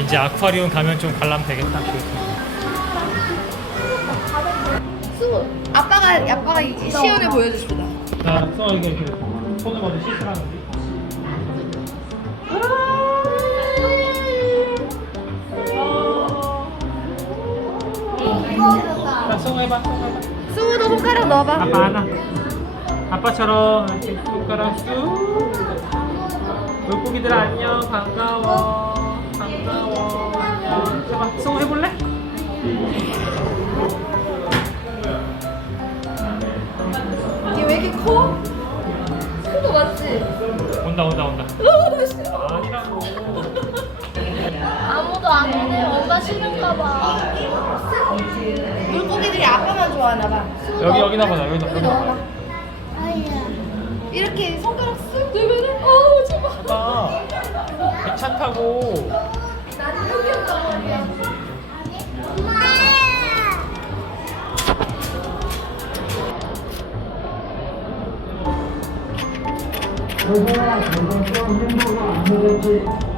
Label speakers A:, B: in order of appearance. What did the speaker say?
A: 이제 아쿠아리움 가면 좀 관람 되겠다.
B: 승우 아빠가 아빠가 이제 시연을 보여주십니다.
A: 자, 써 이게 이렇게 손을 먼저 해봐, 해봐.
B: 승우도 손가락 넣어봐.
A: 아빠 하나. 아빠처럼 이렇게 손가락 쑥. 물고기들 안녕, 반가워, 송 해볼래?
B: 이게 왜 이렇게 커? 승우 맞지?
A: 온다, 온다, 온다.
B: 어, 나 싫어.
A: 아니라고.
C: 아무도 안 오네. 엄마 싫은가 봐.
B: 물고기들이 아빠만 좋아하나 봐.
A: 여기 여기 나 보자, 여기나.
B: 여기
A: 여기나.
B: 넣어봐.
C: 아야.
B: 이렇게 손가락 쓱 넣으면은 어우 제발.
A: 아빠, 배차 타고.
B: 그거야 그거. 또 행복을 안 누렸지